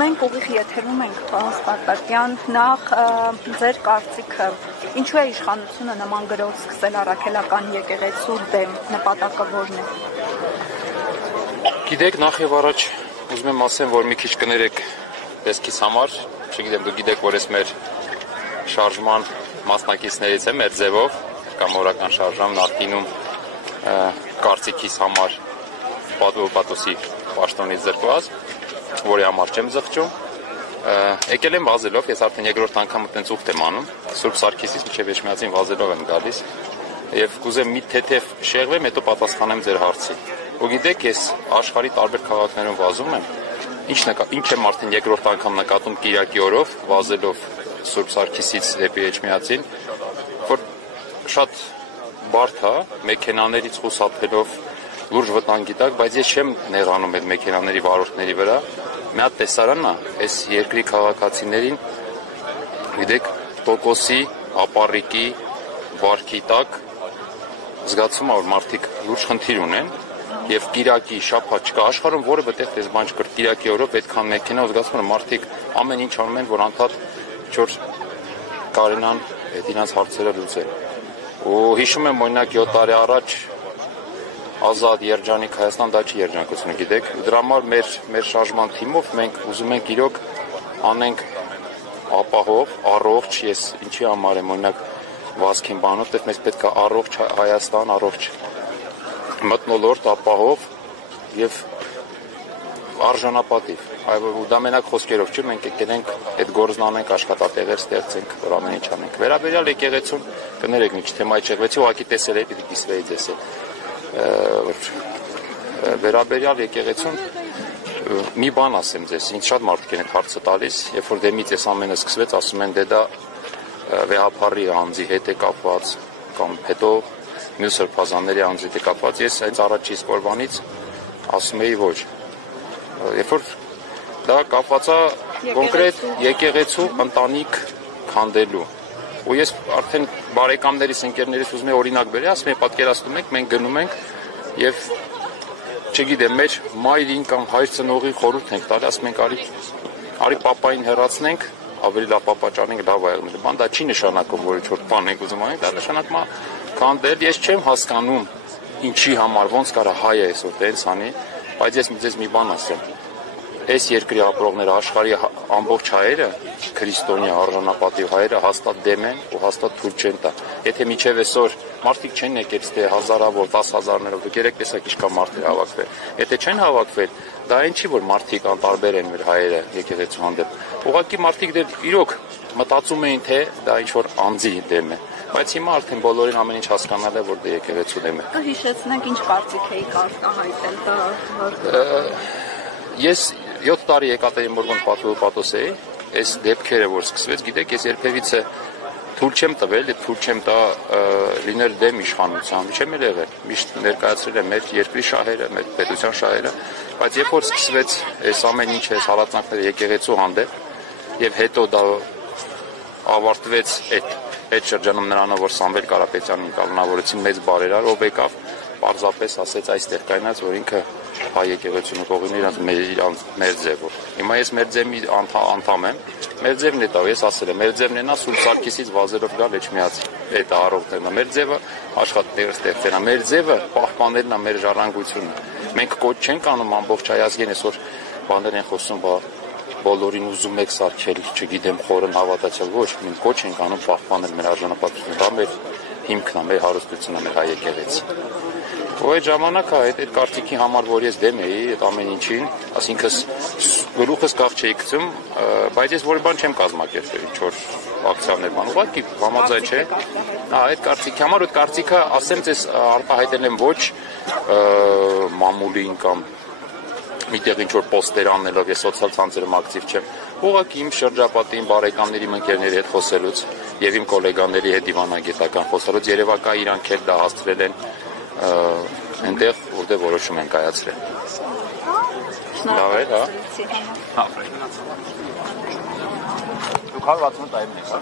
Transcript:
Մենք ուղիղ եթերում ենք, պարոն Սպարտակյան, նախ ձեր կարծիքը, ինչու է իշխանությունը նման գրոց սկսել առաքելական եկեղեցու դեմ, նպատակը որն է։ Գիտեք, նախ եւ առաջ ուզում եմ ասեմ, որ մի քիչ կներեք տեսքիս համար, չգիտեմ, դուք գիտեք, որ ես մեր շարժման մասնակիցներից եմ, մեր ձևով, կամ օրական շարժամ նախկինում կարծիքիս համար պատվո-պատոսի պաշտոնից զրկված, որի համար չեմ զղջում, եկել եմ վազելով, ես արդեն երկրորդ անգամ այդպես ուխտ եմ անում, Սուրբ Սարգիսից մինչև Էջմիածին վազելով եմ գալիս եւ կուզեմ մի թեթև շեղվեմ, հետո պատասխանեմ ձեր հարցին։ Ու գիտեք, ես աշխարհի տարբեր քաղաքներում վազում եմ, ինչ եմ արդեն երկրորդ անգամ նկատում Կիրակի օրով, վազելով Սուրբ Սարգիսից դեպի Էջմիածին, որ շատ բարդ է, մեքենաներից խուսափելով լուրջ վտանգի տակ, բայց ես չեմ նեղանում այդ մեքենաների վարորդների վրա։ Մի հատ տեսարան է, այս երկրի քաղաքացիներին, գիտեք, տոկոսի, ապառիկի, վարքի տակ զգացում է, որ մարդիկ լուրջ խնդիր ունեն եւ Կիրակի շաբաթ չկա աշխարհում որևէ տեղ բան չկա Կիրակի օրով այդքան մեքենա ու զգացում եմ մարդիկ ամեն ինչ անում են, որ անդադ չոր կարենան այդ իրենց հարցերը լուծել։ Ու հիշում եմ օրինակ 7 տարի առաջ Ազատ երջանիկ Հայաստան դա չի երջանկությունը, գիտեք, դրա համար մեր շարժման թիմով մենք ուզում ենք իրոք անենք ապահով, առողջ, ես ինչի համար եմ օրինակ վազքին բանով, դեռ մեզ պետք է առողջ Հայաստան, առողջ մթնոլորտ, ապահով եւ արժանապատիվ։ Այո, դա մենակ խոսքերով չէ, մենք եկել ենք այդ գործն անենք, աշխատատեղեր ստեղծենք, որ ամեն ինչ անենք։ Վերաբերյալ եկեղեցուն կներեք մի քիչ թեմայի չեղվեցի, ուղղակի տեսել եք, պիտի կիսվեի ձեզ հետ։ Վերաբերյալ եկեղեցուն մի բան ասեմ ձեզ, ինձ շատ մարդիկ են այդ հարցը տալիս, երբ որ դեմից այս ամենը սկսվեց, ասում են դե դա վեհափառի անձի հետ է կապված կամ հետո մյուս սրբազանների անձի հետ է կապված, ես հենց առաջի սկորբանից ասում էի ոչ, երբ որ դա կապված է կոնկրետ եկեղեցու ընտանիք քանդելու ու ես արդեն բարեկամներիս, ընկերներիս ուզում եմ օրինակ բերել, ասում եմ, պատկերացնում եք, մենք գնում ենք եւ չգիտեմ, մեր մայրին կամ հայր ծնողի խորհուրդ ենք տալի, ասում ենք, արի պապային հեռացնենք, ավելի լավ պապա ճանենք, լավ ա եղել։ Բան դա չի նշանակում, որ ինչ-որ բան ենք ուզում անենք, դա նշանակում է քանդել, ես չեմ հասկանում ինչի համար, ոնց կարա հայը այսօր տենց անի, բայց ես ձեզ մի բան ասեմ։ Այս երկրի ապրողները, աշխարհի ամբողջ հայերը, քրիստոնյա արժանապատիվ հայերը հաստատ դեմ են ու հաստատ թույլ չեն տա։ Եթե միջև այսօր մարդիկ չեն եկել ստե հազարավոր, 10,000-ներով, դուք երեք տեսակ ինչքան մարդեր հավաքվել։ Եթե չեն հավաքվել, դա այն չի, որ մարդիկ անտարբեր են մեր հայերը եկեղեցու հանդեպ։ Ուղղակի մարդիկ դեռ իրոք մտածում էին, թե դա ինչ-որ անձի դեմ է։ Բայց հիմա արդեն բոլորին ամեն ինչ հասկանալ է, որ դա եկեղեցու դեմ է։ Կհիշեցնենք ինչ կարծիք էիք արտահայտել դա։ Ես 7 տարի Եկատերինբուրգում պատվո-պատոս էի, այս դեպքերը որ սկսվեց, գիտեք, ես երբևիցե թույլ չեմ տվել, թույլ չեմ տա լինել դեմ իշխանության, չեմ եղել, միշտ ներկայացրել եմ մեր երկրի շահերը, մեր պետության շահերը, բայց երբ որ սկսվեց այս ամեն ինչը, այս հալածանքները եկեղեցու հանդեպ, եւ հետո դա ավարտվեց այդ շրջանում նրանով, որ Սամվել Կարապետյանին կանոնավորեցին մեծ բարերար, ով եկավ պարզապես ասեց այստեղ կայնած, որ ինքը հայ եկեղեցու կողմի իրանց մեր ձևով։ Հիմա ես մեր ձևի անդամ եմ, մեր ձևն է դա, ես ասել եմ, մեր ձևն է նա Սուրբ Սարգիսից վազելով գալ Էջմիածին։ Այդ առողջն է, մեր ձևը աշխատատեղեր ստեղծելն է, մեր ձևը պահպանելն է մեր ժառանգությունը։ Մենք կոչ չենք անում ամբողջ հայ ազգին այսօր բաներ են խոսում, բոլորին ուզում եք սարքել, չգիտեմ, խորն հավատացել, ոչ, մենք կոչ ենք անում պահպանել մեր արժանապատվությունը, դա մեր հիմքն է, մեր հարստությունն է, մեր հայ եկեղեցին։ Ու այդ ժամանակը այդ կարծիքի համար, որ ես դեմ էի այդ ամեն ինչին, ասինքն գլուխս կաղ չէի գցում, բայց ես որի բան չեմ կազմակերպել, ինչ-որ ակցիաներ բան, ուղղակի համաձայն չէ։ Այդ կարծիքի համար այդ կարծիքը, ասեմ ձեզ, արտահայտել եմ ոչ մամուլին կամ միտեղ ինչ-որ պոստեր անելով, ես սոցիալ ցանցերում ակտիվ չեմ, ուղղակի իմ շրջապատի, իմ բարեկամների, իմ ընկերների հետ խոսելուց եւ իմ գոլեգաների հետ դիվանագիտական խոսելուց երևակայ իրանք էլ դա հասցրել են այնտեղ, որտեղ որոշում են կայացրել։ Լավ է, հա։ Դուք 160 տարի եք, հա։